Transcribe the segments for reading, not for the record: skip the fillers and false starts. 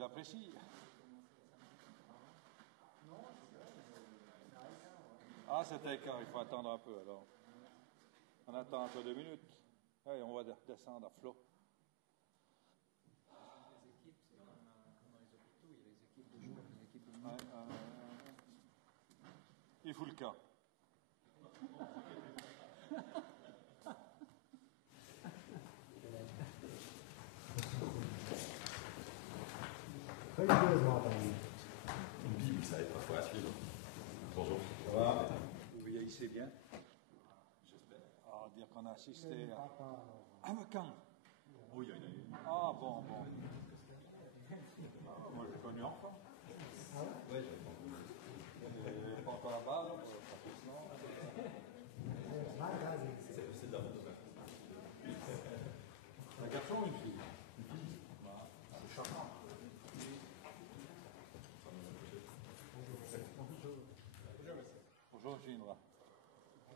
vous apprécie. Ah, c'était écart, il faut attendre un peu alors. On attend encore 2 minutes. Allez, on va descendre à flot. Les équipes, c'est comme dans les hôpitaux, il y a les équipes de jour et les équipes de nuit. Il fout le camp. Une Bible, ça aide parfois à suivre. Bonjour. Ça va? Vous vieillissez bien? J'espère. Ah, dire qu'on a assisté à... Ah, mais quand? Oui, il y en a eu. Ah, bon. Ah, moi, j'ai connu enfant. Ah ouais? Ouais, j'avais Pas encore la balle, c'est de la photographie. Un garçon ou une fille? Une fille. C'est charmant. Bonjour, Ginois. On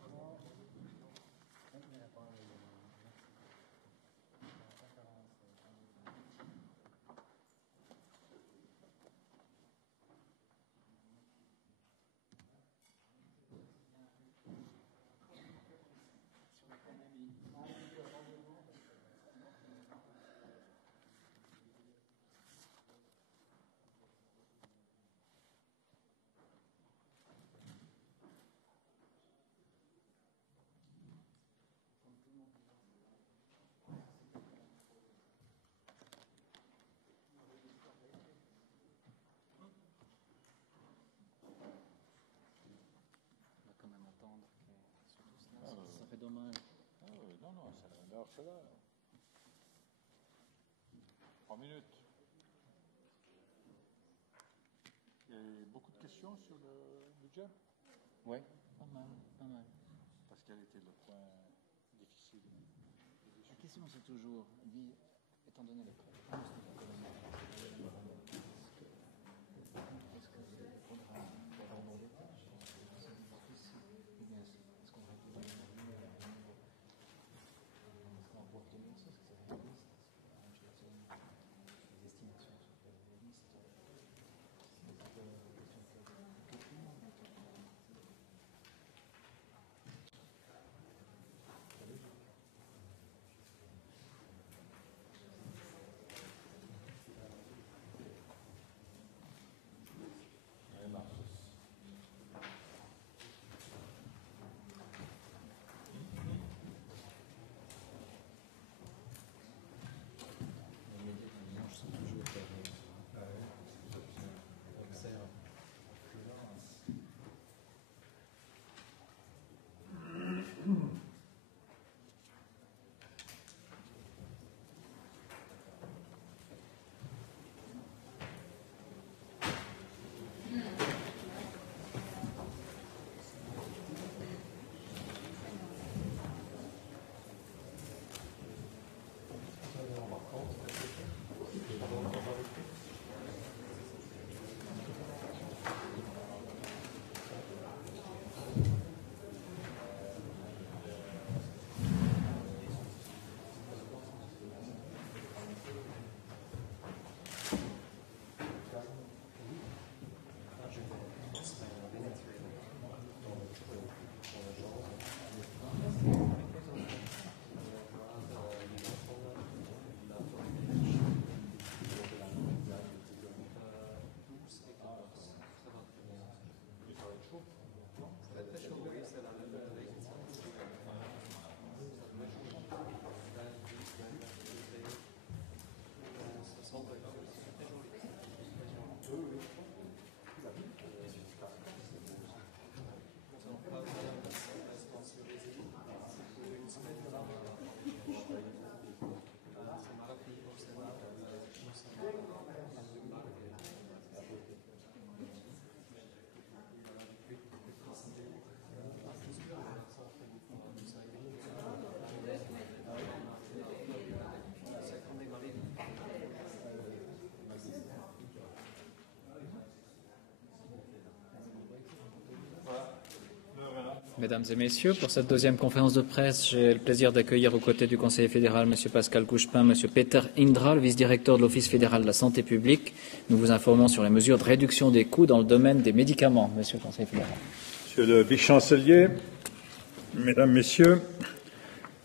va quand même attendre qu'ils soient tous là. Ça fait dommage. Ah oui, non, ça a l'air cela. 3 minutes. Il y a beaucoup de questions sur le budget? Oui, pas mal. Parce quel était le point difficile? La question c'est toujours, étant donné les préférences de la gouvernement, est-ce que le programme va dans les tâches? C'est difficile. Ou bien est-ce qu'on va pouvoir avoir de l'autre, est-ce que c'est réaliste? Est-ce que les estimations sont réalistes? C'est une question que tout le monde Mesdames et Messieurs, pour cette deuxième conférence de presse, j'ai le plaisir d'accueillir aux côtés du conseiller fédéral M. Pascal Couchepin, M. Peter Indra, le vice-directeur de l'Office fédéral de la santé publique. Nous vous informons sur les mesures de réduction des coûts dans le domaine des médicaments. Monsieur le conseiller fédéral. Monsieur le vice-chancelier, Mesdames, Messieurs,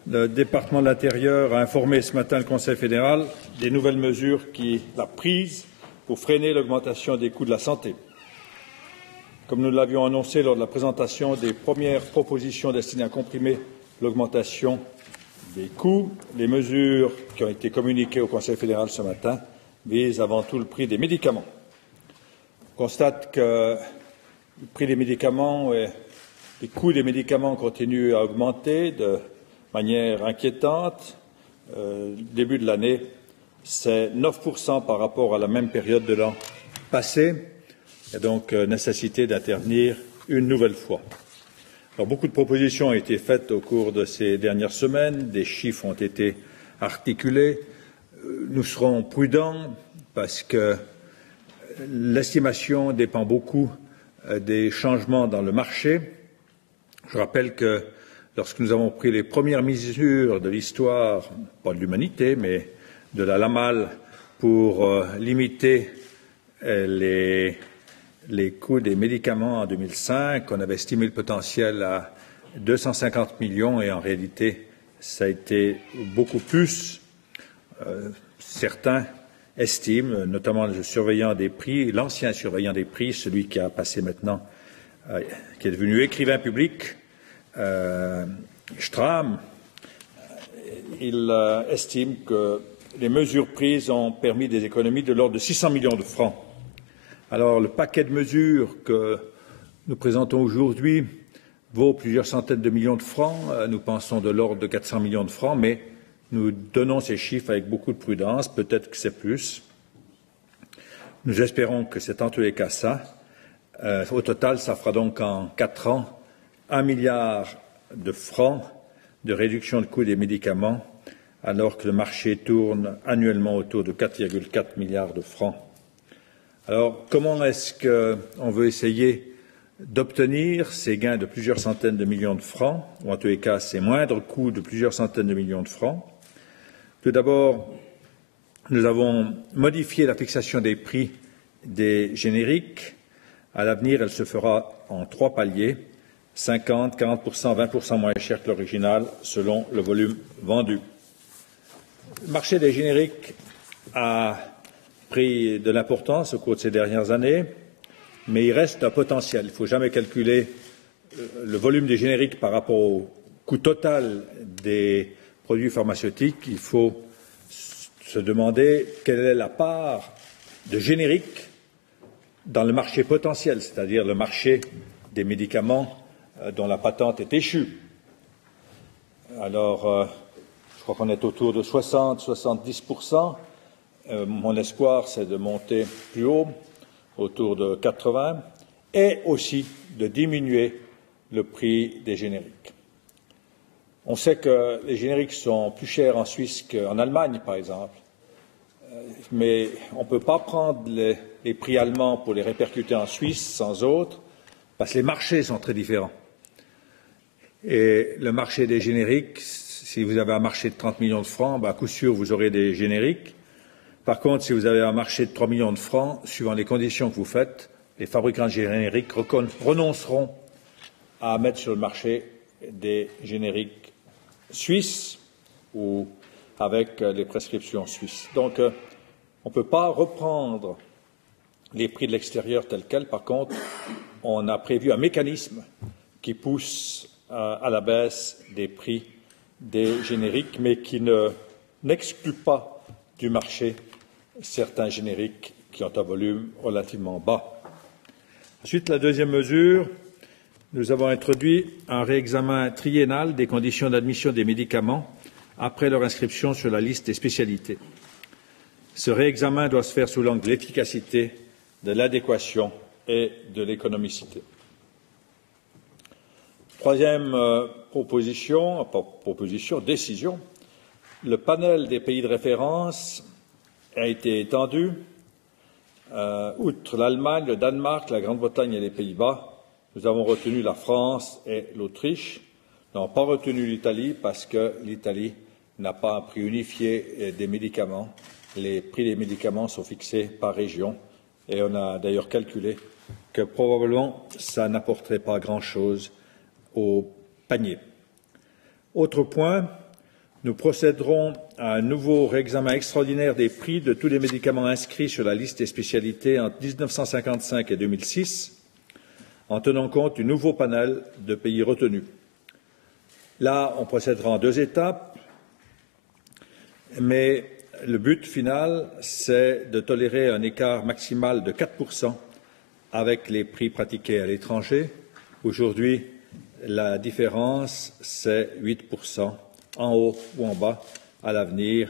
le département de l'Intérieur a informé ce matin le Conseil fédéral des nouvelles mesures qu'il a prises pour freiner l'augmentation des coûts de la santé. Comme nous l'avions annoncé lors de la présentation des premières propositions destinées à comprimer l'augmentation des coûts, les mesures qui ont été communiquées au Conseil fédéral ce matin visent avant tout le prix des médicaments. On constate que le prix des médicaments et les coûts des médicaments continuent à augmenter de manière inquiétante. Début de l'année, c'est 9% par rapport à la même période de l'an passé. Il y a donc nécessité d'intervenir une nouvelle fois. Alors, beaucoup de propositions ont été faites au cours de ces dernières semaines, des chiffres ont été articulés. Nous serons prudents parce que l'estimation dépend beaucoup des changements dans le marché. Je rappelle que lorsque nous avons pris les premières mesures de l'histoire, pas de l'humanité, mais de la LAMAL, pour limiter les coûts des médicaments en 2005, on avait estimé le potentiel à 250 millions et en réalité, ça a été beaucoup plus. Certains estiment, notamment le surveillant des prix, l'ancien surveillant des prix, celui qui a passé maintenant, qui est devenu écrivain public, Strahm, il estime que les mesures prises ont permis des économies de l'ordre de 600 millions de francs. Alors, le paquet de mesures que nous présentons aujourd'hui vaut plusieurs centaines de millions de francs. Nous pensons de l'ordre de 400 millions de francs, mais nous donnons ces chiffres avec beaucoup de prudence. Peut-être que c'est plus. Nous espérons que c'est en tous les cas ça. Au total, ça fera donc en 4 ans 1 milliard de francs de réduction de coûts des médicaments, alors que le marché tourne annuellement autour de 4,4 milliards de francs. Alors, comment est-ce qu'on veut essayer d'obtenir ces gains de plusieurs centaines de millions de francs, ou en tous les cas ces moindres coûts de plusieurs centaines de millions de francs? Tout d'abord, nous avons modifié la fixation des prix des génériques. À l'avenir, elle se fera en 3 paliers, 50, 40%, 20% moins cher que l'original, selon le volume vendu. Le marché des génériques a pris de l'importance au cours de ces dernières années, mais il reste un potentiel. Il ne faut jamais calculer le volume des génériques par rapport au coût total des produits pharmaceutiques. Il faut se demander quelle est la part de génériques dans le marché potentiel, c'est-à-dire le marché des médicaments dont la patente est échue. Alors, je crois qu'on est autour de 60-70%. Mon espoir, c'est de monter plus haut, autour de 80%, et aussi de diminuer le prix des génériques. On sait que les génériques sont plus chers en Suisse qu'en Allemagne, par exemple, mais on ne peut pas prendre les prix allemands pour les répercuter en Suisse sans autres, parce que les marchés sont très différents. Et le marché des génériques, si vous avez un marché de 30 millions de francs, à coup sûr, vous aurez des génériques. Par contre, si vous avez un marché de 3 millions de francs, suivant les conditions que vous faites, les fabricants de génériques renonceront à mettre sur le marché des génériques suisses ou avec les prescriptions suisses. Donc, on ne peut pas reprendre les prix de l'extérieur tels quels. Par contre, on a prévu un mécanisme qui pousse à la baisse des prix des génériques, mais qui n'exclut pas du marché certains génériques qui ont un volume relativement bas. Ensuite, la deuxième mesure, nous avons introduit un réexamen triennal des conditions d'admission des médicaments après leur inscription sur la liste des spécialités. Ce réexamen doit se faire sous l'angle de l'efficacité, de l'adéquation et de l'économicité. Troisième décision, le panel des pays de référence a été étendu. Outre l'Allemagne, le Danemark, la Grande-Bretagne et les Pays-Bas, Nous avons retenu la France et l'Autriche. Nous n'avons pas retenu l'Italie parce que l'Italie n'a pas un prix unifié des médicaments. Les prix des médicaments sont fixés par région et on a d'ailleurs calculé que probablement ça n'apporterait pas grand-chose au panier. Autre point, nous procéderons à un nouveau réexamen extraordinaire des prix de tous les médicaments inscrits sur la liste des spécialités entre 1955 et 2006, en tenant compte du nouveau panel de pays retenus. Là, on procédera en 2 étapes, mais le but final, c'est de tolérer un écart maximal de 4% avec les prix pratiqués à l'étranger. Aujourd'hui, la différence, c'est 8%, en haut ou en bas. À l'avenir,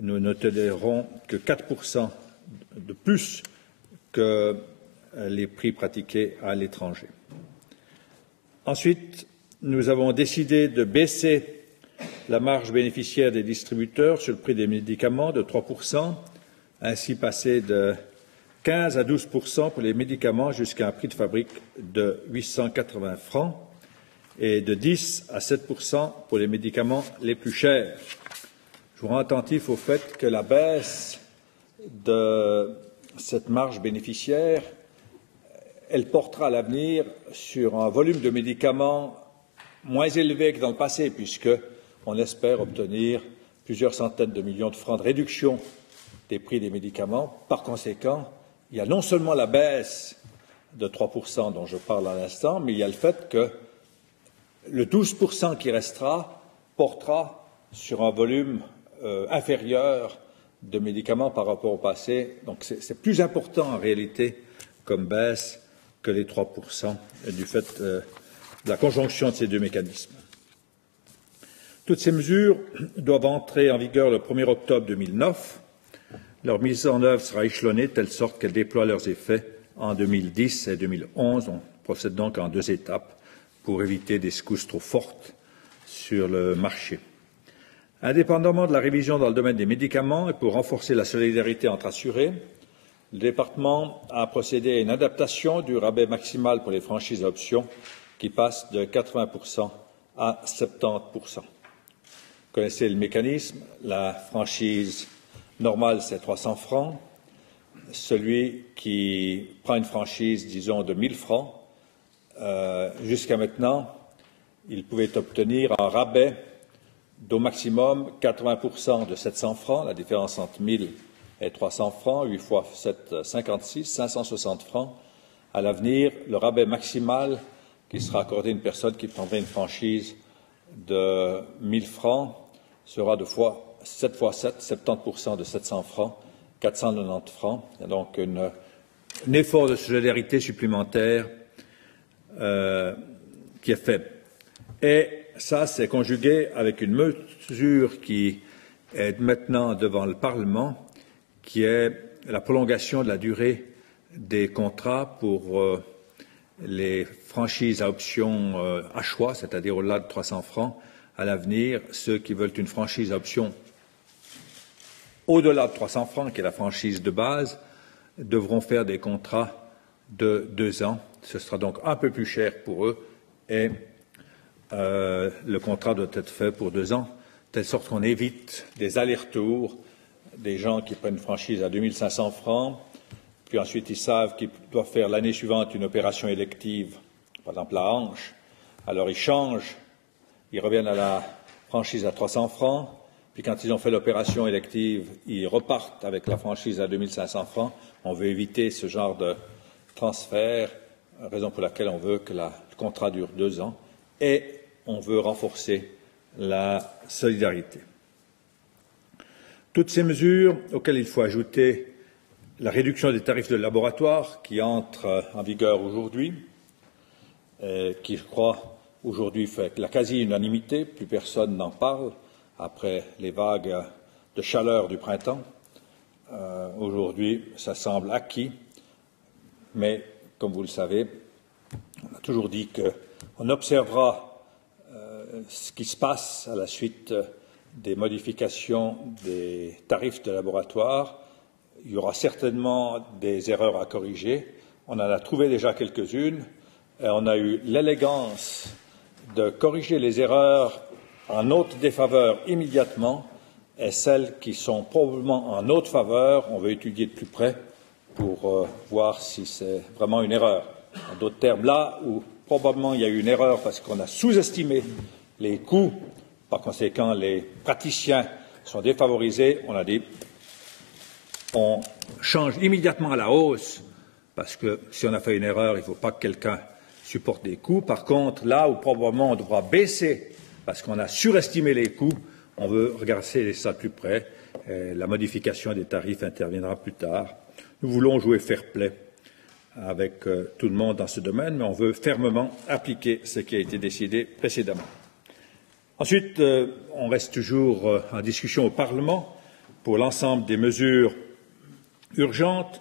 nous ne tolérerons que 4% de plus que les prix pratiqués à l'étranger. Ensuite, nous avons décidé de baisser la marge bénéficiaire des distributeurs sur le prix des médicaments de 3%, ainsi passer de 15 à 12% pour les médicaments jusqu'à un prix de fabrique de 880 francs et de 10 à 7% pour les médicaments les plus chers. Je vous rends attentif au fait que la baisse de cette marge bénéficiaire, elle portera à l'avenir sur un volume de médicaments moins élevé que dans le passé, puisqu'on espère obtenir plusieurs centaines de millions de francs de réduction des prix des médicaments. Par conséquent, il y a non seulement la baisse de 3% dont je parle à l'instant, mais il y a le fait que le 12% qui restera portera sur un volume inférieur de médicaments par rapport au passé. Donc c'est plus important en réalité comme baisse que les 3% du fait de la conjonction de ces 2 mécanismes. Toutes ces mesures doivent entrer en vigueur le 1er octobre 2009. Leur mise en œuvre sera échelonnée de telle sorte qu'elles déploient leurs effets en 2010 et 2011. On procède donc en 2 étapes pour éviter des secousses trop fortes sur le marché. Indépendamment de la révision dans le domaine des médicaments et pour renforcer la solidarité entre assurés, le département a procédé à une adaptation du rabais maximal pour les franchises à option qui passe de 80% à 70%. Vous connaissez le mécanisme. La franchise normale, c'est 300 francs. Celui qui prend une franchise, disons, de 1 000 francs, jusqu'à maintenant, il pouvait obtenir un rabais d'au maximum 80% de 700 francs, la différence entre 1 000 et 300 francs, 8 fois 7, 56, 560 francs. À l'avenir, le rabais maximal qui sera accordé à une personne qui prendrait une franchise de 1 000 francs sera de 7 fois 7, 70% de 700 francs, 490 francs. Il y a donc un effort de solidarité supplémentaire qui est fait. Et ça, c'est conjugué avec une mesure qui est maintenant devant le Parlement, qui est la prolongation de la durée des contrats pour les franchises à option à choix, c'est-à-dire au-delà de 300 francs. À l'avenir, ceux qui veulent une franchise à option au-delà de 300 francs, qui est la franchise de base, devront faire des contrats de 2 ans. Ce sera donc un peu plus cher pour eux et le contrat doit être fait pour 2 ans, de telle sorte qu'on évite des allers-retours, des gens qui prennent une franchise à 2 500 francs, puis ensuite ils savent qu'ils doivent faire l'année suivante une opération élective, par exemple la hanche, alors ils changent, ils reviennent à la franchise à 300 francs, puis quand ils ont fait l'opération élective, ils repartent avec la franchise à 2 500 francs. On veut éviter ce genre de transfert, raison pour laquelle on veut que le contrat dure 2 ans, et on veut renforcer la solidarité. Toutes ces mesures auxquelles il faut ajouter la réduction des tarifs de laboratoire qui entre en vigueur aujourd'hui, qui, je crois, aujourd'hui fait la quasi-unanimité, plus personne n'en parle après les vagues de chaleur du printemps. Aujourd'hui, ça semble acquis, mais comme vous le savez, on a toujours dit qu'on observera ce qui se passe à la suite des modifications des tarifs de laboratoire. Il y aura certainement des erreurs à corriger. On en a trouvé déjà quelques-unes. on a eu l'élégance de corriger les erreurs en notre défaveur immédiatement, et celles qui sont probablement en notre faveur, on veut étudier de plus près pour voir si c'est vraiment une erreur. En d'autres termes, là où probablement il y a eu une erreur parce qu'on a sous-estimé les coûts, par conséquent les praticiens sont défavorisés, on a dit on change immédiatement à la hausse parce que si on a fait une erreur, il ne faut pas que quelqu'un supporte des coûts. Par contre, là où probablement on devra baisser parce qu'on a surestimé les coûts, on veut regarder ça de plus près. La modification des tarifs interviendra plus tard. Nous voulons jouer fair-play avec tout le monde dans ce domaine, mais on veut fermement appliquer ce qui a été décidé précédemment. Ensuite, on reste toujours en discussion au Parlement pour l'ensemble des mesures urgentes.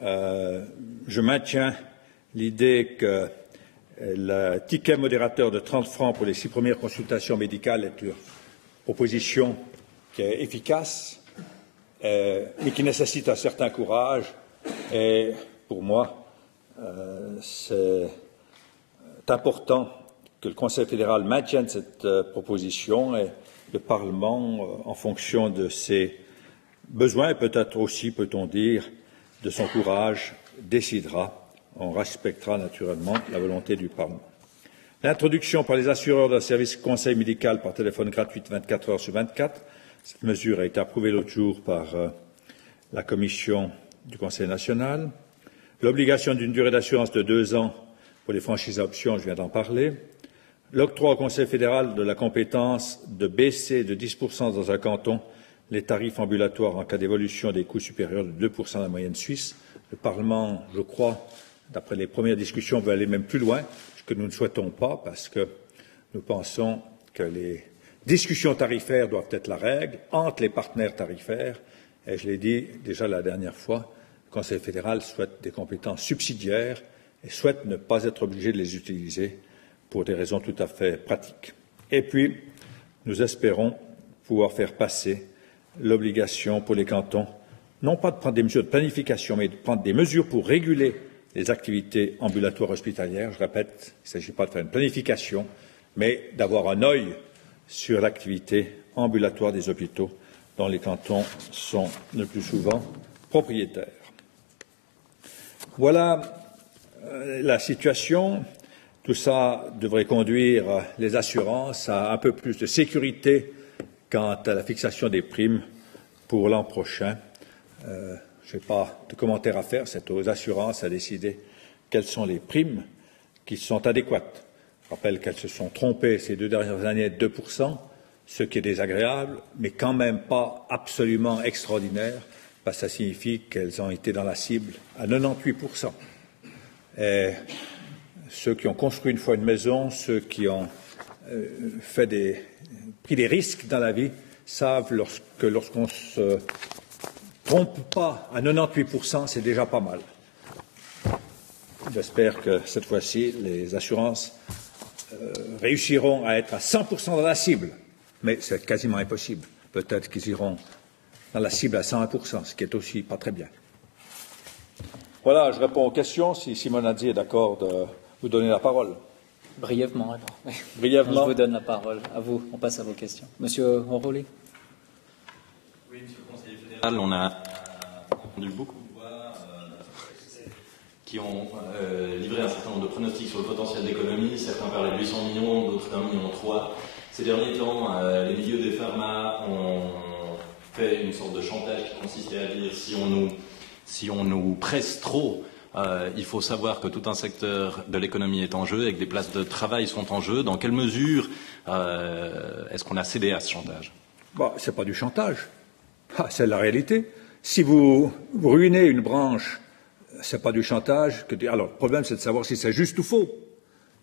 Je maintiens l'idée que le ticket modérateur de 30 francs pour les 6 premières consultations médicales est une proposition qui est efficace, mais qui nécessite un certain courage. Et pour moi, c'est important que le Conseil fédéral maintienne cette proposition et le Parlement, en fonction de ses besoins et peut-être aussi, peut-on dire, de son courage, décidera. On respectera naturellement la volonté du Parlement. L'introduction par les assureurs d'un service conseil médical par téléphone gratuit 24 heures sur 24. Cette mesure a été approuvée l'autre jour par la Commission du Conseil national. L'obligation d'une durée d'assurance de 2 ans pour les franchises à option, je viens d'en parler. L'octroi au Conseil fédéral de la compétence de baisser de 10% dans un canton les tarifs ambulatoires en cas d'évolution des coûts supérieurs de 2% à la moyenne suisse. Le Parlement, je crois, d'après les premières discussions, veut aller même plus loin, ce que nous ne souhaitons pas, parce que nous pensons que les discussions tarifaires doivent être la règle entre les partenaires tarifaires. Et je l'ai dit déjà la dernière fois, le Conseil fédéral souhaite des compétences subsidiaires et souhaite ne pas être obligé de les utiliser pour des raisons tout à fait pratiques. Et puis, nous espérons pouvoir faire passer l'obligation pour les cantons, non pas de prendre des mesures de planification, mais de prendre des mesures pour réguler les activités ambulatoires hospitalières. Je répète, il ne s'agit pas de faire une planification, mais d'avoir un œil sur l'activité ambulatoire des hôpitaux dont les cantons sont le plus souvent propriétaires. Voilà la situation. Tout ça devrait conduire les assurances à un peu plus de sécurité quant à la fixation des primes pour l'an prochain. Je n'ai pas de commentaires à faire, c'est aux assurances à décider quelles sont les primes qui sont adéquates. Je rappelle qu'elles se sont trompées ces 2 dernières années de 2%, ce qui est désagréable, mais quand même pas absolument extraordinaire, parce que ça signifie qu'elles ont été dans la cible à 98%. Et ceux qui ont construit une fois une maison, ceux qui ont pris des risques dans la vie, savent que lorsqu'on se trompe pas à 98%, c'est déjà pas mal. J'espère que cette fois-ci, les assurances réussiront à être à 100% dans la cible, mais c'est quasiment impossible. Peut-être qu'ils iront dans la cible à 101%, ce qui est aussi pas très bien. Voilà, je réponds aux questions. Si Simonazzi est d'accord de vous donner la parole. Brièvement, Brièvement. Je vous donne la parole. À vous, on passe à vos questions. Monsieur O'Reilly. Oui, Monsieur le Conseiller fédéral, on a entendu beaucoup de voix qui ont livré un certain nombre de pronostics sur le potentiel d'économie. Certains parlaient de 800 millions, d'autres d'1,3 million. Ces derniers temps, les milieux des pharma ont fait une sorte de chantage qui consistait à dire si on nous presse trop, il faut savoir que tout un secteur de l'économie est en jeu et que des places de travail sont en jeu. Dans quelle mesure est-ce qu'on a cédé à ce chantage? Ce n'est pas du chantage. C'est la réalité. Si vous ruinez une branche, ce n'est pas du chantage. Alors, le problème, c'est de savoir si c'est juste ou faux,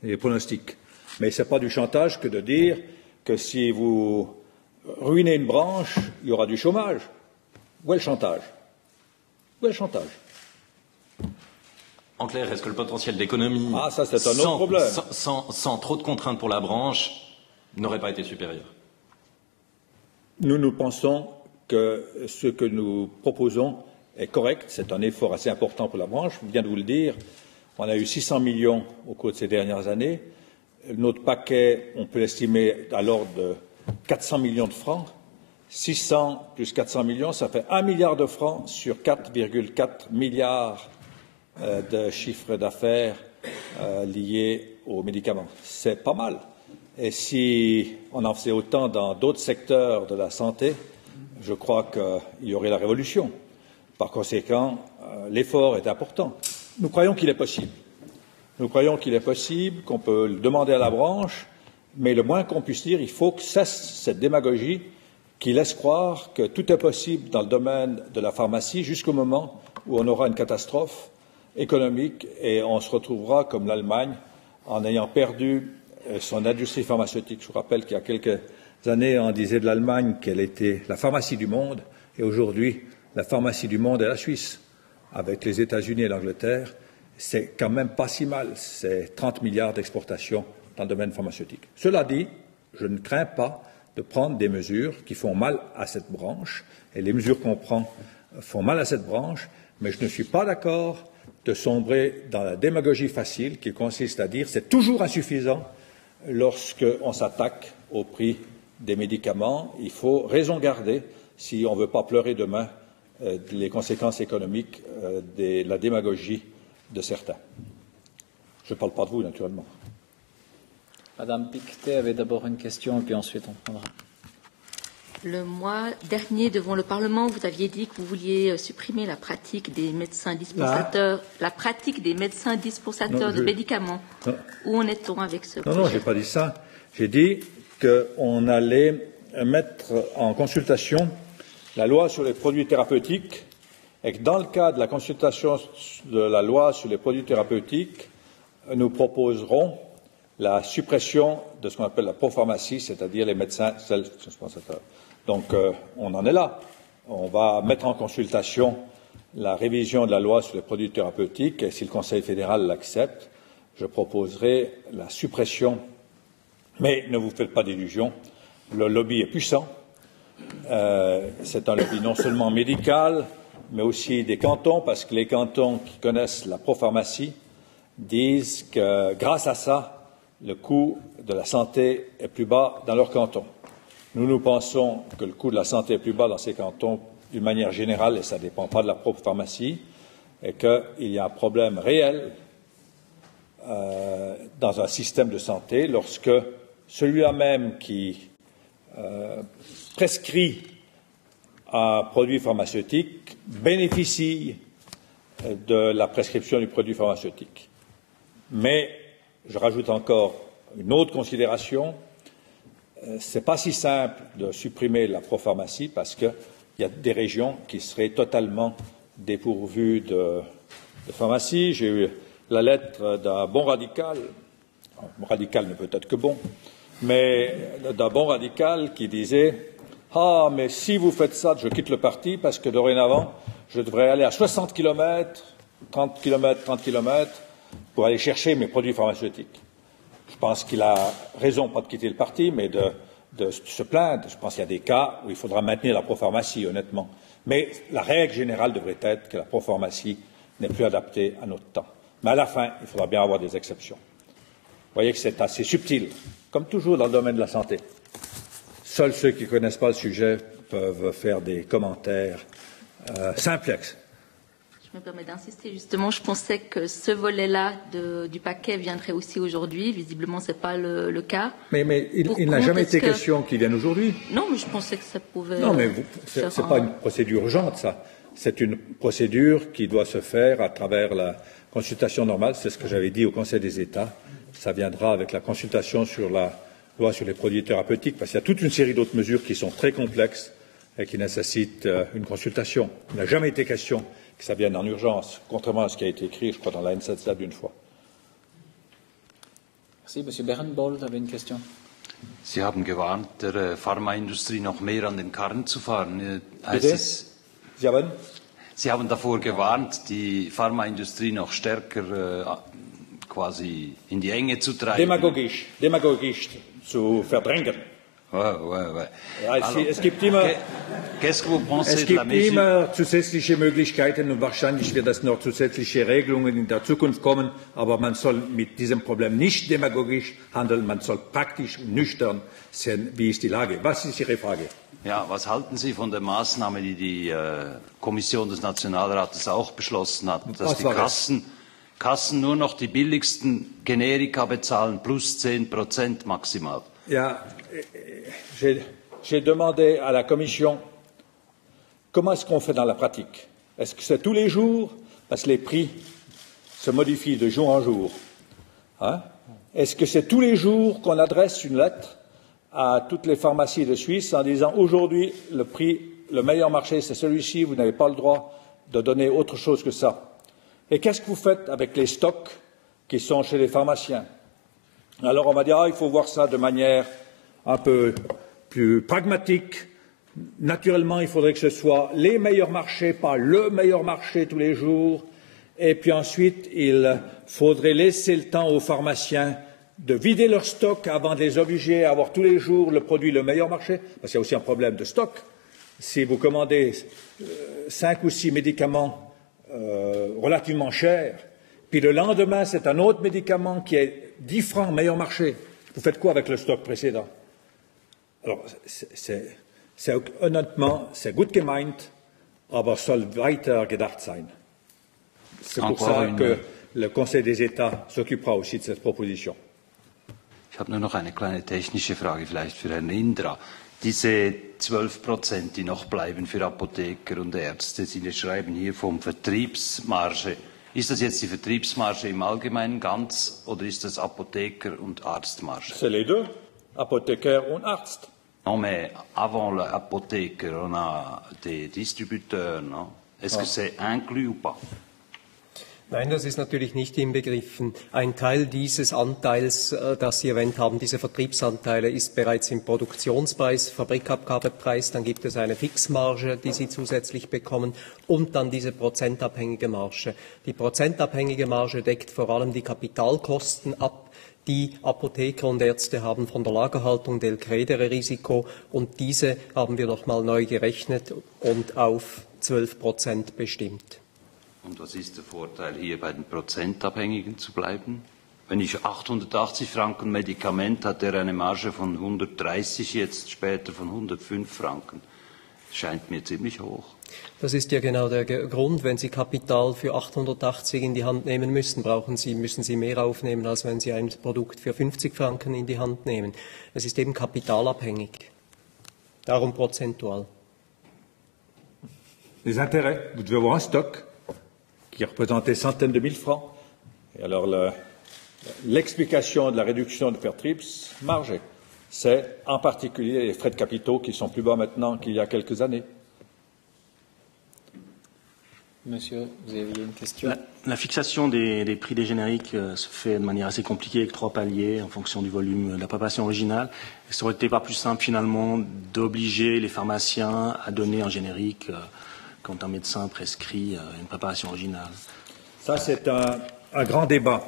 les pronostics. Mais ce n'est pas du chantage que de dire que si vous ruinez une branche, il y aura du chômage. Où est le chantage? Où est le chantage? En clair, est-ce que le potentiel d'économie, ça c'est un autre problème, sans trop de contraintes pour la branche, n'aurait pas été supérieur? Nous pensons que ce que nous proposons est correct. C'est un effort assez important pour la branche. Je viens de vous le dire. On a eu 600 millions au cours de ces dernières années. Notre paquet, on peut l'estimer à l'ordre de 400 millions de francs. 600 plus 400 millions, ça fait 1 milliard de francs sur 4,4 milliards de chiffre d'affaires liés aux médicaments. C'est pas mal. Et si on en faisait autant dans d'autres secteurs de la santé, je crois qu'il y aurait la révolution. Par conséquent, l'effort est important. Nous croyons qu'il est possible. Nous croyons qu'il est possible, qu'on peut le demander à la branche, mais le moins qu'on puisse dire, il faut que cesse cette démagogie qui laisse croire que tout est possible dans le domaine de la pharmacie jusqu'au moment où on aura une catastrophe économique et on se retrouvera comme l'Allemagne en ayant perdu son industrie pharmaceutique. Je vous rappelle qu'il y a quelques années, on disait de l'Allemagne qu'elle était la pharmacie du monde, et aujourd'hui, la pharmacie du monde est la Suisse, avec les États-Unis et l'Angleterre. C'est quand même pas si mal, c'est 30 milliards d'exportations dans le domaine pharmaceutique. Cela dit, je ne crains pas de prendre des mesures qui font mal à cette branche, et les mesures qu'on prend font mal à cette branche, mais je ne suis pas d'accord de sombrer dans la démagogie facile qui consiste à dire c'est toujours insuffisant lorsqu'on s'attaque au prix des médicaments. Il faut raison garder si on ne veut pas pleurer demain les conséquences économiques de la démagogie de certains. Je ne parle pas de vous, naturellement. Madame Pictet avait d'abord une question, et puis ensuite on prendra. Le mois dernier, devant le Parlement, vous aviez dit que vous vouliez supprimer la pratique des médecins dispensateurs, de médicaments. Non. Où en est-on avec ce projet? Non, je n'ai pas dit ça. J'ai dit qu'on allait mettre en consultation la loi sur les produits thérapeutiques et que dans le cadre de la consultation de la loi sur les produits thérapeutiques, nous proposerons la suppression de ce qu'on appelle la propharmacie, c'est-à-dire les médecins self-dispensateurs. Donc, on en est là. On va mettre en consultation la révision de la loi sur les produits thérapeutiques et si le Conseil fédéral l'accepte, je proposerai la suppression. Mais ne vous faites pas d'illusions, le lobby est puissant. C'est un lobby non seulement médical, mais aussi des cantons, parce que les cantons qui connaissent la propharmacie disent que grâce à ça, le coût de la santé est plus bas dans leur canton. Nous pensons que le coût de la santé est plus bas dans ces cantons d'une manière générale, et ça ne dépend pas de la propre pharmacie, et qu'il y a un problème réel dans un système de santé lorsque celui-là même qui prescrit un produit pharmaceutique bénéficie de la prescription du produit pharmaceutique. Mais je rajoute encore une autre considération. Ce n'est pas si simple de supprimer la propharmacie parce qu'il y a des régions qui seraient totalement dépourvues de pharmacie. J'ai eu la lettre d'un bon radical, radical ne peut être que bon, mais d'un bon radical qui disait « Ah, mais si vous faites ça, je quitte le parti parce que dorénavant, je devrais aller à 60 km, 30 km pour aller chercher mes produits pharmaceutiques. » Je pense qu'il a raison, pas de quitter le parti, mais de se plaindre. Je pense qu'il y a des cas où il faudra maintenir la propharmacie, honnêtement. Mais la règle générale devrait être que la propharmacie n'est plus adaptée à notre temps. Mais à la fin, il faudra bien avoir des exceptions. Vous voyez que c'est assez subtil, comme toujours dans le domaine de la santé. Seuls ceux qui ne connaissent pas le sujet peuvent faire des commentaires simplex. Je me permets d'insister, justement, je pensais que ce volet-là du paquet viendrait aussi aujourd'hui. Visiblement, ce n'est pas le cas. Mais il n'a jamais été question qu'il vienne aujourd'hui. Non, mais je pensais que ça pouvait... Non, mais ce n'est pas une procédure urgente, ça. C'est une procédure qui doit se faire à travers la consultation normale. C'est ce que j'avais dit au Conseil des États. Ça viendra avec la consultation sur la loi sur les produits thérapeutiques, parce qu'il y a toute une série d'autres mesures qui sont très complexes et qui nécessitent une consultation. Il n'a jamais été question que ça vienne en urgence, contrairement à ce qui a été écrit, je crois, dans la NZZ d'une fois. Merci. Monsieur Berenbold avait une question. Sie haben gewarnt, der Pharmaindustrie noch mehr an den Karren zu fahren. Sie haben davor gewarnt, die Pharmaindustrie noch stärker quasi in die Enge zu treiben. Demagogisch zu verdrängen. Ouais. Ja, es gibt immer, Qu'est-ce que vous pensez es de la gibt mesure? immer zusätzliche Möglichkeiten und wahrscheinlich wird es noch zusätzliche Regelungen in der Zukunft kommen, aber man soll mit diesem Problem nicht demagogisch handeln, man soll praktisch und nüchtern sehen, wie ist die Lage. Was ist Ihre Frage? Ja, was halten Sie von der Maßnahme, die die Kommission des Nationalrates auch beschlossen hat, dass Was die war das? Kassen nur noch die billigsten Generika bezahlen, plus 10% maximal? Ja, j'ai demandé à la Commission comment est-ce qu'on fait dans la pratique. Est-ce que c'est tous les jours? Parce que les prix se modifient de jour en jour. Hein? Est-ce que c'est tous les jours qu'on adresse une lettre à toutes les pharmacies de Suisse en disant aujourd'hui le prix, le meilleur marché c'est celui-ci, vous n'avez pas le droit de donner autre chose que ça? Et qu'est-ce que vous faites avec les stocks qui sont chez les pharmaciens? Alors on va dire il faut voir ça de manière un peu plus pragmatique. Naturellement, il faudrait que ce soit les meilleurs marchés, pas le meilleur marché tous les jours. Et puis ensuite, il faudrait laisser le temps aux pharmaciens de vider leur stock avant de les obliger à avoir tous les jours le produit le meilleur marché. Parce qu'il y a aussi un problème de stock. Si vous commandez 5 ou 6 médicaments relativement chers, puis le lendemain, c'est un autre médicament qui est 10 francs meilleur marché, vous faites quoi avec le stock précédent? Alors, honnêtement, c'est gut gemeint, aber soll weiter gedacht sein. C'est pour ça que le Conseil des États s'occupera aussi de cette proposition. Ich habe nur noch eine kleine technische Frage vielleicht für Herrn Indra. Diese 12%, die noch bleiben für Apotheker und Ärzte, Sie schreiben hier vom Vertriebsmarge. Ist das jetzt die Vertriebsmarge im Allgemeinen ganz oder ist das Apotheker- und Arztmarge? C'est les deux, apothicaire und Arzt. Non, mais avant l'apothicaire, on a des distributeurs, non? Est-ce que c'est inclus ou pas? Nein, das ist natürlich nicht inbegriffen. Ein Teil dieses Anteils, das Sie erwähnt haben, diese Vertriebsanteile, ist bereits im Produktionspreis, Fabrikabgabepreis. Dann gibt es eine Fixmarge, die Sie zusätzlich bekommen und dann diese prozentabhängige Marge. Die prozentabhängige Marge deckt vor allem die Kapitalkosten ab, die Apotheker und Ärzte haben von der Lagerhaltung del Credere-Risiko und diese haben wir nochmal neu gerechnet und auf 12% bestimmt. Und was ist der Vorteil, hier bei den Prozentabhängigen zu bleiben? Wenn ich 880 Franken Medikament hat er eine Marge von 130, jetzt später von 105 Franken. Scheint mir ziemlich hoch. Das ist ja genau der Grund. Wenn Sie Kapital für 880 in die Hand nehmen müssen, müssen Sie mehr aufnehmen, als wenn Sie ein Produkt für 50 Franken in die Hand nehmen. Es ist eben kapitalabhängig. Darum prozentual. Les intérêts, vous devez avoir un stock qui représentait centaines de mille francs. Et alors l'explication de la réduction de Fairtrips marge, c'est en particulier les frais de capitaux qui sont plus bas maintenant qu'il y a quelques années. Monsieur, vous avez une question? La fixation des prix des génériques se fait de manière assez compliquée avec 3 paliers en fonction du volume de la préparation originale. Ça aurait été pas plus simple finalement d'obliger les pharmaciens à donner un générique quand un médecin prescrit une préparation originale? Ça, c'est un grand débat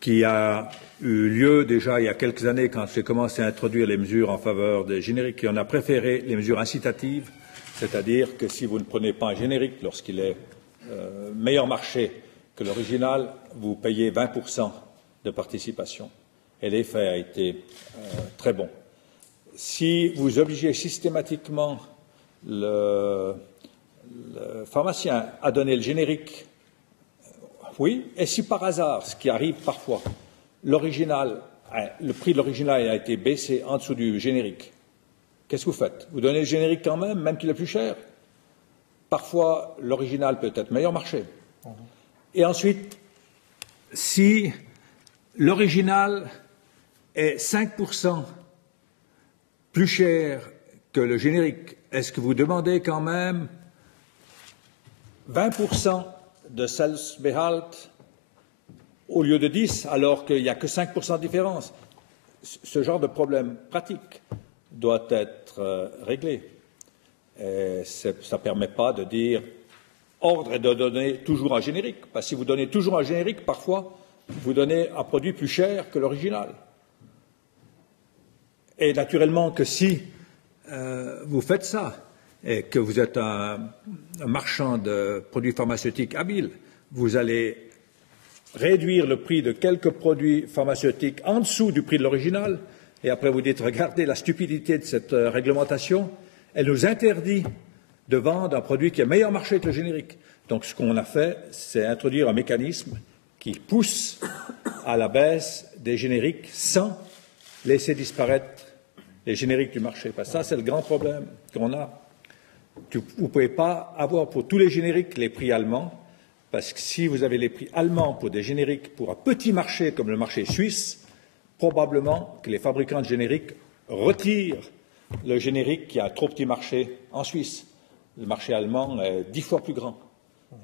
qui a eu lieu déjà il y a quelques années quand j'ai commencé à introduire les mesures en faveur des génériques et on a préféré les mesures incitatives, c'est-à-dire que si vous ne prenez pas un générique lorsqu'il est meilleur marché que l'original, vous payez 20% de participation. Et l'effet a été très bon. Si vous obligez systématiquement le pharmacien à donner le générique, oui, et si par hasard, ce qui arrive parfois, le prix de l'original a été baissé en dessous du générique, qu'est-ce que vous faites? Vous donnez le générique quand même qu'il est plus cher. Parfois, l'original peut être meilleur marché. Et ensuite, si l'original est 5% plus cher que le générique, est-ce que vous demandez quand même 20% de Selbstbehalt au lieu de 10, alors qu'il n'y a que 5% de différence? Ce genre de problème pratique doit être réglé. Et ça ne permet pas de dire ordre est de donner toujours un générique, parce que si vous donnez toujours un générique, parfois, vous donnez un produit plus cher que l'original. Et naturellement que si vous faites ça et que vous êtes un marchand de produits pharmaceutiques habile, vous allez réduire le prix de quelques produits pharmaceutiques en dessous du prix de l'original, et après vous dites, regardez la stupidité de cette réglementation, elle nous interdit de vendre un produit qui a meilleur marché que le générique. Donc ce qu'on a fait, c'est introduire un mécanisme qui pousse à la baisse des génériques sans laisser disparaître les génériques du marché. Parce que ça, c'est le grand problème qu'on a. Vous ne pouvez pas avoir pour tous les génériques les prix allemands, parce que si vous avez les prix allemands pour des génériques pour un petit marché comme le marché suisse, probablement que les fabricants de génériques retirent le générique qui a un trop petit marché en Suisse. Le marché allemand est 10 fois plus grand.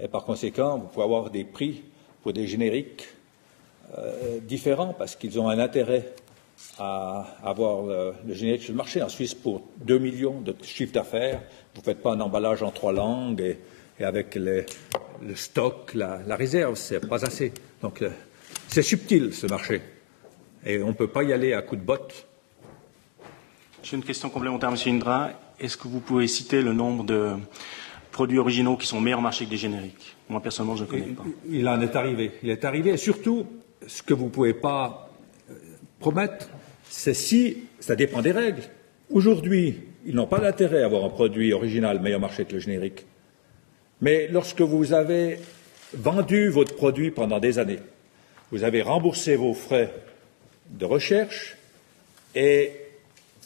Et par conséquent, vous pouvez avoir des prix pour des génériques différents parce qu'ils ont un intérêt à avoir le générique sur le marché. En Suisse, pour 2 millions de chiffre d'affaires, vous ne faites pas un emballage en 3 langues et avec le stock, la réserve, ce n'est pas assez. Donc c'est subtil ce marché et on ne peut pas y aller à coups de botte. J'ai une question complémentaire, M. Indra. Est-ce que vous pouvez citer le nombre de produits originaux qui sont meilleurs marché que des génériques? Moi, personnellement, je ne connais pas. Il en est arrivé. Il est arrivé. Et surtout, ce que vous ne pouvez pas promettre, c'est si ça dépend des règles. Aujourd'hui, ils n'ont pas d'intérêt à avoir un produit original meilleur marché que le générique. Mais lorsque vous avez vendu votre produit pendant des années, vous avez remboursé vos frais de recherche et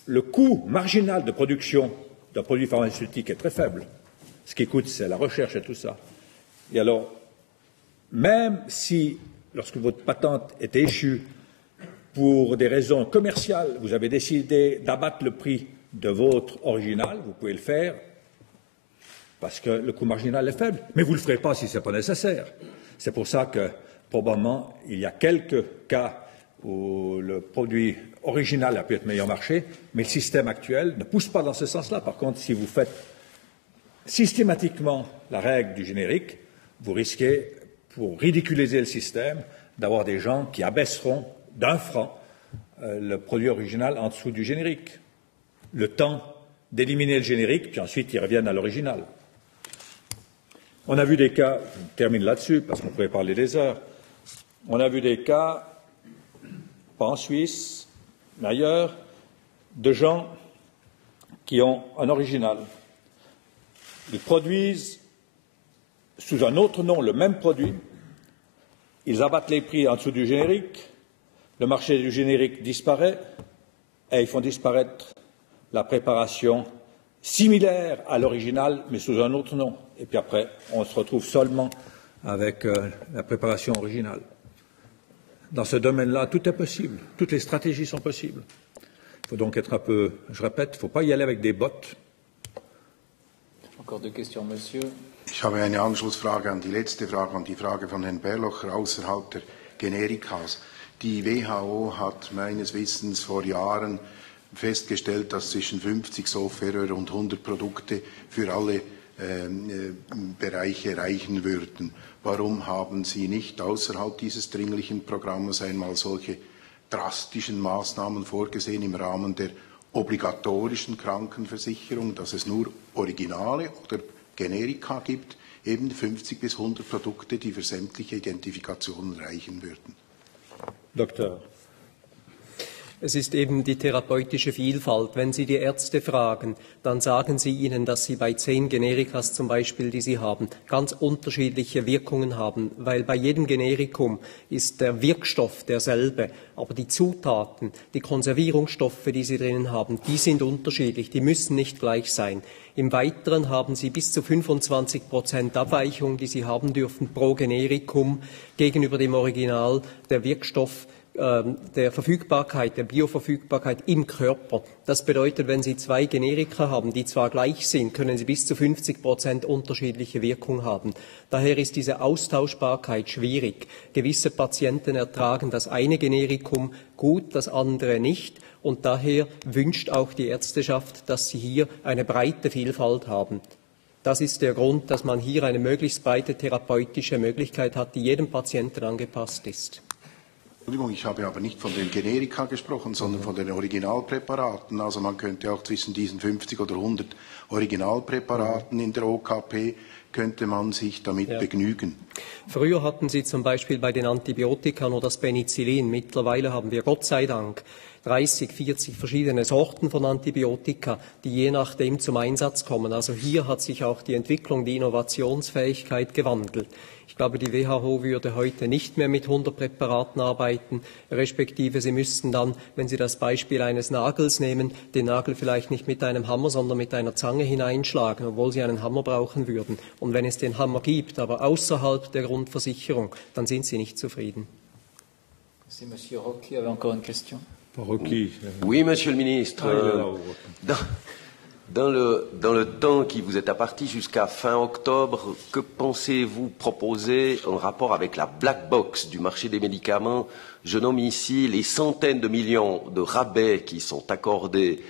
le coût marginal de production d'un produit pharmaceutique est très faible. Ce qui coûte, c'est la recherche et tout ça. Et alors, même si, lorsque votre patente est échue, pour des raisons commerciales, vous avez décidé d'abattre le prix de votre original, vous pouvez le faire parce que le coût marginal est faible, mais vous ne le ferez pas si ce n'est pas nécessaire. C'est pour ça que, probablement, il y a quelques cas où le produit original a pu être meilleur marché, mais le système actuel ne pousse pas dans ce sens-là. Par contre, si vous faites systématiquement la règle du générique, vous risquez, pour ridiculiser le système, d'avoir des gens qui abaisseront d'1 franc le produit original en dessous du générique. Le temps d'éliminer le générique, puis ensuite ils reviennent à l'original. On a vu des cas, je termine là-dessus parce qu'on pourrait parler des heures, on a vu des cas, pas en Suisse, mais ailleurs, de gens qui ont un original. Ils produisent sous un autre nom le même produit, ils abattent les prix en dessous du générique, le marché du générique disparaît et ils font disparaître la préparation similaire à l'original, mais sous un autre nom. Et puis après, on se retrouve seulement avec la préparation originale. Dans ce domaine-là, tout est possible. Toutes les stratégies sont possibles. Il faut donc être un peu, je répète, il ne faut pas y aller avec des bottes. Encore deux questions, Monsieur. Ich habe eine Anschlussfrage an die letzte Frage, an die Frage von Herrn Berlocher außerhalb der Generikas. Die WHO hat meines Wissens vor Jahren festgestellt, dass zwischen 50 Software und 100 Produkte für alle Bereiche reichen würden. Warum haben Sie nicht außerhalb dieses dringlichen Programmes einmal solche drastischen Maßnahmen vorgesehen im Rahmen der obligatorischen Krankenversicherung, dass es nur Originale oder Generika gibt, eben 50 bis 100 Produkte, die für sämtliche Identifikationen reichen würden? Doktor. Es ist eben die therapeutische Vielfalt. Wenn Sie die Ärzte fragen, dann sagen sie Ihnen, dass sie bei 10 Generikas zum Beispiel, die sie haben, ganz unterschiedliche Wirkungen haben, weil bei jedem Generikum ist der Wirkstoff derselbe, aber die Zutaten, die Konservierungsstoffe, die sie drinnen haben, die sind unterschiedlich, die müssen nicht gleich sein. Im Weiteren haben Sie bis zu 25% Abweichung, die Sie haben dürfen pro Generikum gegenüber dem Original, der Wirkstoff, der Verfügbarkeit, der Bioverfügbarkeit im Körper. Das bedeutet, wenn Sie 2 Generika haben, die zwar gleich sind, können Sie bis zu 50% unterschiedliche Wirkung haben. Daher ist diese Austauschbarkeit schwierig. Gewisse Patienten ertragen das eine Generikum gut, das andere nicht. Und daher wünscht auch die Ärzteschaft, dass sie hier eine breite Vielfalt haben. Das ist der Grund, dass man hier eine möglichst breite therapeutische Möglichkeit hat, die jedem Patienten angepasst ist. Entschuldigung, ich habe aber nicht von den Generika gesprochen, sondern von den Originalpräparaten. Also man könnte auch zwischen diesen 50 oder 100 Originalpräparaten in der OKP könnte man sich damit begnügen. Früher hatten Sie zum Beispiel bei den Antibiotika nur das Penicillin. Mittlerweile haben wir Gott sei Dank 30, 40 verschiedene Sorten von Antibiotika, die je nachdem zum Einsatz kommen. Also hier hat sich auch die Entwicklung, die Innovationsfähigkeit gewandelt. Ich glaube, die WHO würde heute nicht mehr mit 100 Präparaten arbeiten, respektive sie müssten dann, wenn Sie das Beispiel eines Nagels nehmen, den Nagel vielleicht nicht mit einem Hammer, sondern mit einer Zange hineinschlagen, obwohl Sie einen Hammer brauchen würden. Und wenn es den Hammer gibt, aber außerhalb der Grundversicherung, dann sind Sie nicht zufrieden. Si Monsieur Rocky avait encore une question. Oui, Monsieur le Ministre. Dans le temps qui vous est imparti jusqu'à fin octobre, que pensez-vous proposer en rapport avec la black box du marché des médicaments? Je nomme ici les centaines de millions de rabais qui sont accordés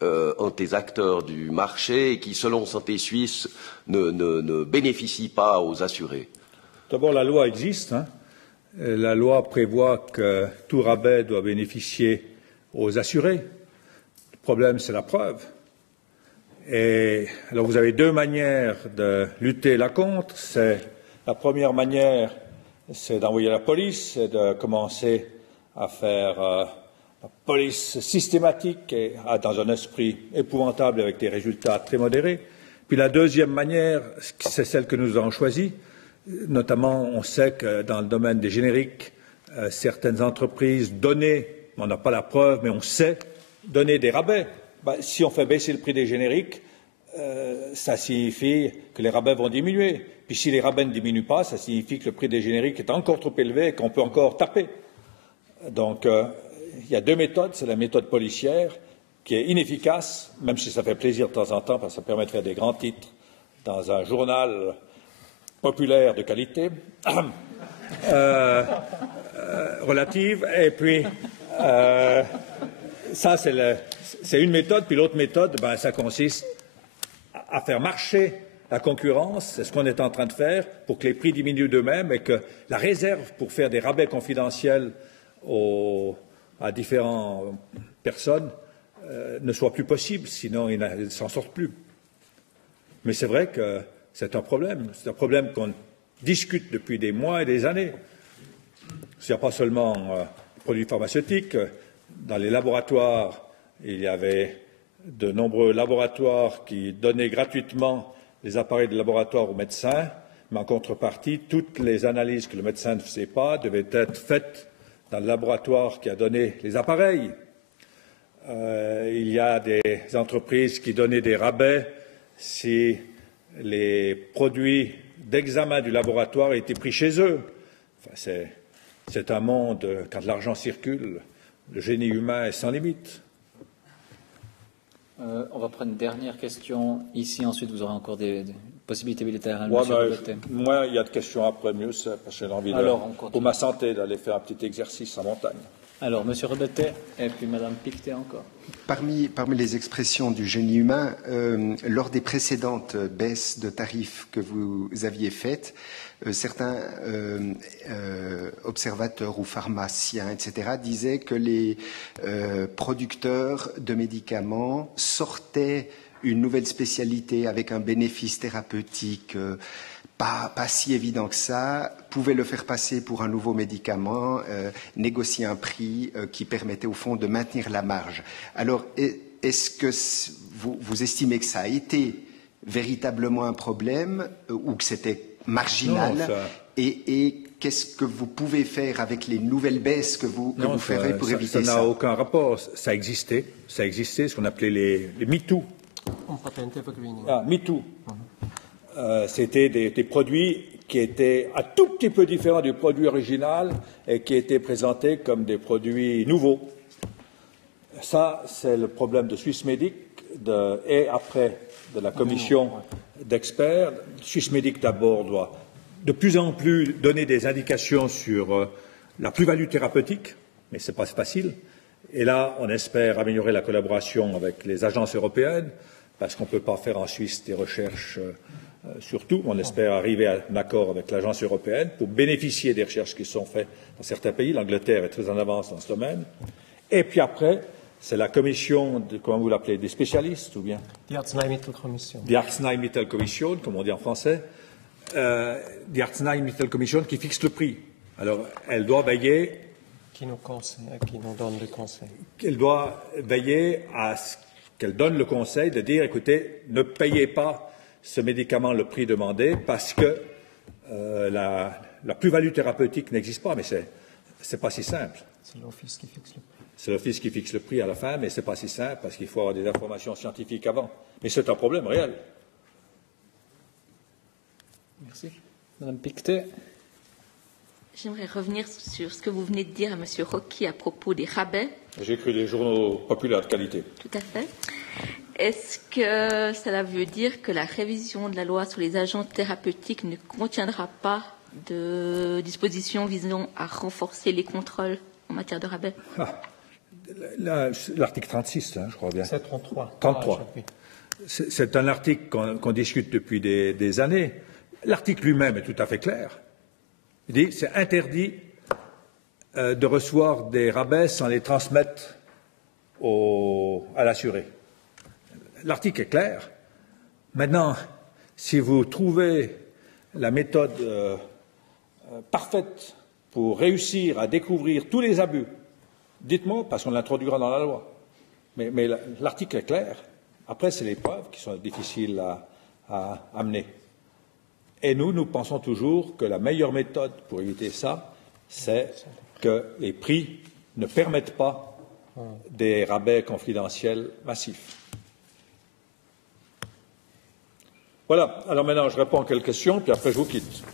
entre les acteurs du marché et qui, selon Santé Suisse, ne bénéficient pas aux assurés. D'abord, la loi existe. La loi prévoit que tout rabais doit bénéficier aux assurés. Le problème, c'est la preuve. Et alors, vous avez deux manières de lutter là contre. La première manière, c'est d'envoyer la police, c'est de commencer à faire la police systématique et dans un esprit épouvantable avec des résultats très modérés. Puis la deuxième manière, c'est celle que nous avons choisie. Notamment, on sait que dans le domaine des génériques, certaines entreprises donnaient, on n'a pas la preuve, mais on sait donner des rabais. Si on fait baisser le prix des génériques, ça signifie que les rabais vont diminuer. Puis si les rabais ne diminuent pas, ça signifie que le prix des génériques est encore trop élevé et qu'on peut encore taper. Donc, il y a deux méthodes. C'est la méthode policière qui est inefficace, même si ça fait plaisir de temps en temps, parce que ça permet de faire des grands titres dans un journal populaire de qualité, relative. Et puis, ça, c'est une méthode. Puis l'autre méthode, ça consiste à faire marcher la concurrence. C'est ce qu'on est en train de faire pour que les prix diminuent d'eux-mêmes et que la réserve pour faire des rabais confidentiels à différentes personnes ne soit plus possible. Sinon, ils ne s'en sortent plus. Mais c'est vrai que c'est un problème. C'est un problème qu'on discute depuis des mois et des années. Il n'y a pas seulement produits pharmaceutiques. Dans les laboratoires, il y avait de nombreux laboratoires qui donnaient gratuitement les appareils de laboratoire aux médecins, mais en contrepartie, toutes les analyses que le médecin ne faisait pas devaient être faites dans le laboratoire qui a donné les appareils. Il y a des entreprises qui donnaient des rabais si les produits d'examen du laboratoire étaient pris chez eux. Enfin, c'est un monde, quand l'argent circule, le génie humain est sans limite. On va prendre une dernière question ici, ensuite vous aurez encore des possibilités bilatérales. Moi, il y a des questions après, mieux, parce que j'ai envie, pour ma santé, d'aller faire un petit exercice en montagne. Alors, M. Robetet, et puis Mme Pictet encore. Parmi les expressions du génie humain, lors des précédentes baisses de tarifs que vous aviez faites, certains observateurs ou pharmaciens, etc., disaient que les producteurs de médicaments sortaient une nouvelle spécialité avec un bénéfice thérapeutique pas si évident que ça, pouvaient le faire passer pour un nouveau médicament, négocier un prix qui permettait au fond de maintenir la marge. Alors, est-ce que vous estimez que ça a été véritablement un problème ou que c'était marginal? Non, et qu'est-ce que vous pouvez faire avec les nouvelles baisses que vous ferez pour éviter ça? Ça n'a aucun rapport. Ça existait, ce qu'on appelait les MeToo. MeToo. C'était des produits qui étaient un tout petit peu différents du produit original et qui étaient présentés comme des produits nouveaux. Ça, c'est le problème de Swissmedic et après de la commission d'experts. Swissmedic, d'abord, doit de plus en plus donner des indications sur la plus-value thérapeutique, mais ce n'est pas facile. Et là, on espère améliorer la collaboration avec les agences européennes, parce qu'on ne peut pas faire en Suisse des recherches Surtout, on espère arriver à un accord avec l'Agence européenne pour bénéficier des recherches qui sont faites dans certains pays. L'Angleterre est très en avance dans ce domaine. Et puis après, c'est la commission, comment vous l'appelez, des spécialistes ou bien Die Arzneimittelkommission. Die Arzneimittelkommission, comme on dit en français, die Arzneimittelkommission qui fixe le prix. Alors, elle doit veiller. Qui nous donne le conseil. Elle doit veiller à ce qu'elle donne le conseil de dire, écoutez, ne payez pas ce médicament le prix demandé parce que la plus-value thérapeutique n'existe pas, mais c'est pas si simple. C'est l'office qui fixe le prix. C'est l'office qui fixe le prix à la fin, mais c'est pas si simple parce qu'il faut avoir des informations scientifiques avant. Mais c'est un problème réel. Merci. Madame Pictet. J'aimerais revenir sur ce que vous venez de dire à M. Rocky à propos des rabais. J'ai écrit des journaux populaires de qualité. Tout à fait. Est-ce que cela veut dire que la révision de la loi sur les agents thérapeutiques ne contiendra pas de dispositions visant à renforcer les contrôles en matière de rabais? L'article 36, je crois bien. C'est 33. 33. C'est un article qu'on discute depuis des années. L'article lui-même est tout à fait clair. Il dit c'est interdit de recevoir des rabais sans les transmettre à l'assuré. L'article est clair. Maintenant, si vous trouvez la méthode parfaite pour réussir à découvrir tous les abus, dites-moi, parce qu'on l'introduira dans la loi. Mais l'article est clair. Après, c'est les preuves qui sont difficiles à amener. Et nous pensons toujours que la meilleure méthode pour éviter ça, c'est que les prix ne permettent pas des rabais confidentiels massifs. Voilà. Alors maintenant, je réponds à quelques questions, puis après, je vous quitte.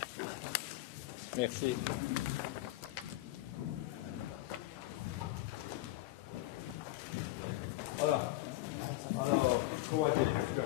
Merci. Voilà. Alors, comment est-ce que